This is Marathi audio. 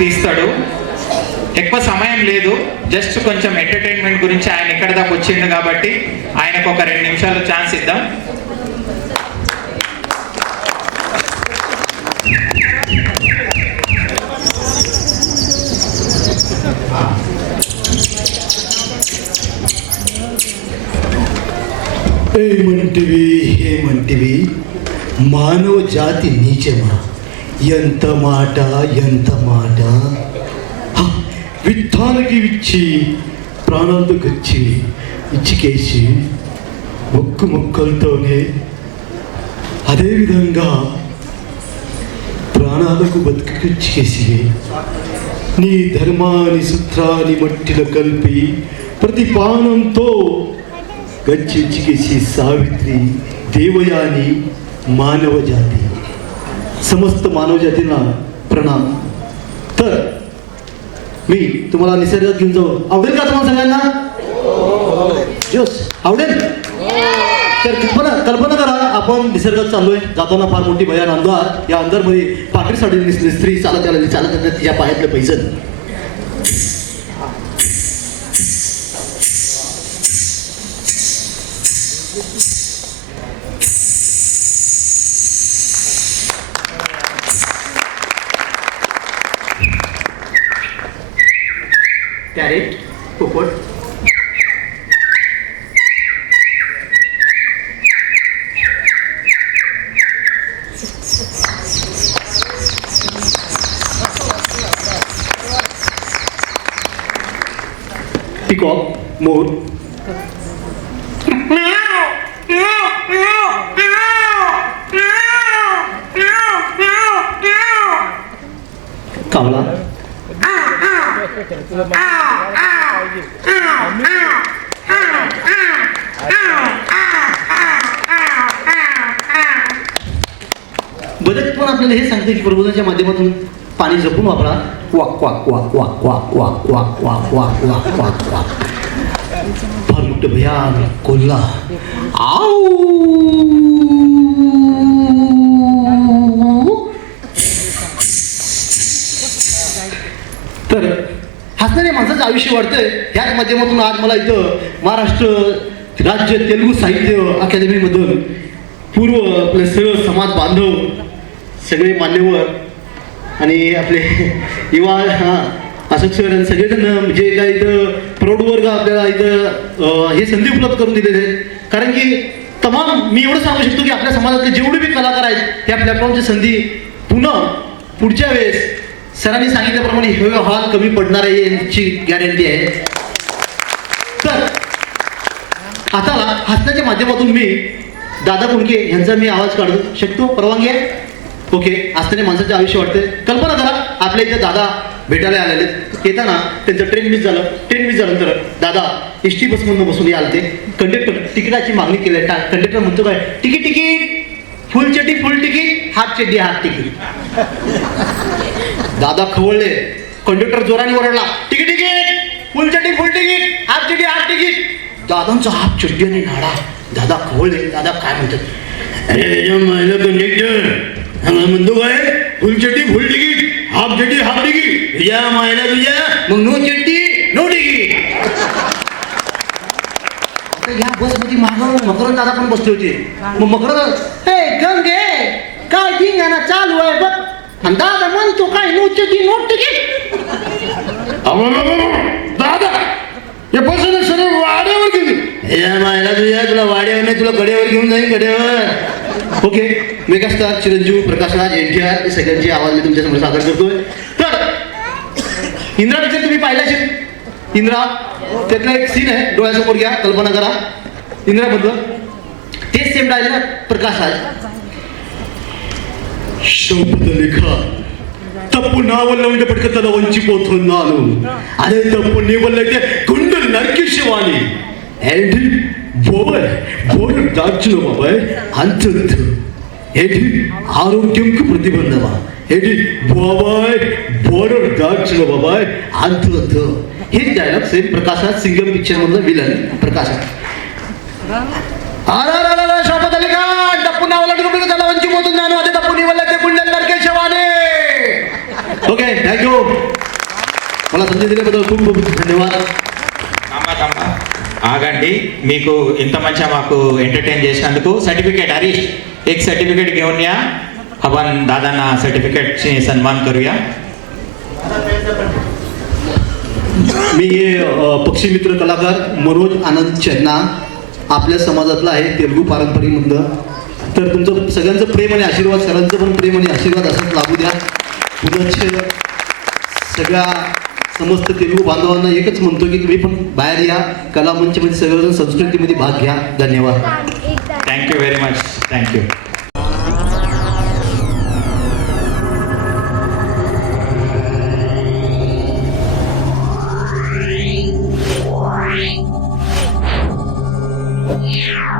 తీస్తాడు. ఎక్కువ సమయం లేదు, జస్ట్ కొంచెం ఎంటర్టైన్మెంట్ గురించి ఆయన ఇక్కడ దాకా వచ్చిండు కాబట్టి ఆయనకు ఒక 2 నిమిషాలు ఛాన్స్ ఇద్దాం. ఏమంటివి మానవ జాతి నీచమా? ఎంత మాట విత్తానికి ఇచ్చి ప్రాణాలకు వచ్చి ఇచ్చికేసి మొక్కలతోనే అదేవిధంగా ప్రాణాలకు బతుకిచ్చేసి నీ ధర్మాని సూత్రాన్ని మట్టిలో కలిపి ప్రతి పానంతో गच्ची सावित्री देवयानी मानव जाती समस्त मानव जातींना प्रणाम. तर मी तुम्हाला निसर्गात घेऊन जाऊ आवडेल का तुम्हाला सगळ्यांना? जोस आवडेल? तर कल्पना करा आपण निसर्गात चाललोय, जाताना फार मोठी भयान अंधार, या अंधारमध्ये पाकळी साडी नेसली स्त्री चालत तिच्या पायातलं पैजण. कॅरेट पोपट पिकॉक मोर कावळा बदक पण आपल्याला हे सांगते की प्रबोधनाच्या माध्यमातून पाणी जपून वापरा. वाक वाक वाक वाक वाक वाक वाक वाक वाक वाक वाक वाक. फार मोठं भयान कोल्हा आऊ. तर हसणाऱ्या माणसाचं आयुष्य वाढतंय. ह्याच माध्यमातून आज मला इथं महाराष्ट्र राज्य तेलुगू साहित्य अकादमीमधून पूर्व आपले सर्व समाज बांधव सगळे मान्यवर आणि आपले युवा अशोक सर सगळेजण जे काही इथं प्रौढवर्ग आपल्याला इथं हे संधी उपलब्ध करून दिलेले आहेत. कारण की तमाम मी एवढं सांगू शकतो की आपल्या समाजातले जेवढे बी कलाकार आहेत या प्लॅटफॉर्मची संधी पुढच्या वेळेस सरांनी सांगितल्याप्रमाणे हे हॉल कमी पडणार आहे यांची गॅरंटी आहे. तर आता हसण्याच्या माध्यमातून मी दादा पुणके यांचा मी आवाज काढू शकतो? परवानगी आहे? ओके. हसण्याने माणसाचे आयुष्य वाटते. कल्पना करा आपल्या इथे दादा भेटायला आलेले, येताना त्यांचं ट्रेन मिस झाल्यानंतर दादा एसटी बसमधून बसून आले. कंडक्टर तिकिटाची मागणी केली. कंडक्टर म्हणतो काय, तिकीट फुल चड्डी फुल तिकीट, हाफ चड्डी हाफ तिकीट. दादा खवळले. कंडक्टर जोराने ओरडला, तिकीट फुल चड्डी फुल तिकीट, हाफ चड्डी हाफ तिकीट. दादांचा हाफ चड्डी आणि नाडा. दादा खवळले. दादा काय म्हणतात, अरे महिला कंडक्टर म्हणतो काय, फुल चड्डी फुल तिकीट, हाफ चड्डी हाफ तिकीट. तुझ्या मायला तुझ्या मग नो चड्डी नो तिकीट. या बसमध्ये मकरंद दादा पण बसले होते. मग मकरंद, हे गंगे काय धिंगाणा चालू आहे बघ, आणि दादा म्हणतो काय नो चड्डी नो तिकीट. दादा हे बसून सर वाड्यावर गेली. या मायला तुझ्या तुला वाड्यावर नाही, तुला कड्यावर घेऊन जाईन कड्यावर. ओके. मेगास्टार चिरंजीव, प्रकाशराज, NTR हे सगळ्यांची आवाज मी तुमच्यासमोर सादर करतोय. तर इंद्रा पिक्चर तुम्ही पाहिला असेल. इंद्रा त्यातला एक सीन आहे, डोळ्यासमोर घ्या, कल्पना करा इंद्रा बद्दल. तेच सेम डायलॉग प्रकाशराज. शब्द लेखा ತಪ್ಪು ನಾವಲ್ಲ ಉಂಡೆ ಪಡ್ಕತ್ತಲ್ಲ ವಂಚಿపోతున్న ನಾನು ಅದೇ ತಪ್ಪು ನೀವಲ್ಲೈతే గుండెలు నరికేసేవాణి. ఏంటి బోర్డర్ దాచిన బాబాయ్ అంతొద్దు. ఏంటి ఆరోగ్యంకు ప్రతిబంధమా? ఏంటి బాబాయ్ బోర్డర్ దాచిన బాబాయ్ అంతొద్దు. हे डायलॉग सेम प्रकाशात सिंगम पिक्चर मधलं विलन प्रकाशात. शपथ आली का तप्पू नावला त्याला वंचिपोतून ನಾನು ಅದೇ ತಪ್ಪು ನೀವಲ್ಲೈతే గుండెలు నరికేసేవాణి. ఓకే థ్యాంక్ యూ मला संधी दिल्याबद्दल खूप खूप धन्यवाद. అమ్మా ఆగండి, మీకు ఇంత మంచిగా మాకు ఎంటర్టైన్ చేసినందుకు सर्टिफिकेट हरीश एक सर्टिफिकेट घेऊन या. आपण दादांना सर्टिफिकेटची सन्मान करूया. मी पक्षी मित्र कलाकार मनोज आनंद चेन्ना आपल्या समाजातला आहे, तेलुगू पारंपरिकमधलं. तर तुमचं सगळ्यांचं प्रेम आणि आशीर्वाद, सरांचं पण प्रेम आणि आशीर्वाद असंच लाभू द्या. पुनश्च सगळ्या समस्त तेलुगू बांधवांना एकच म्हणतो की तुम्ही पण बाहेर या, कलामंचमध्ये सगळेजण संस्कृतीमध्ये भाग घ्या. धन्यवाद. Thank you very much. Thank you. Yeah.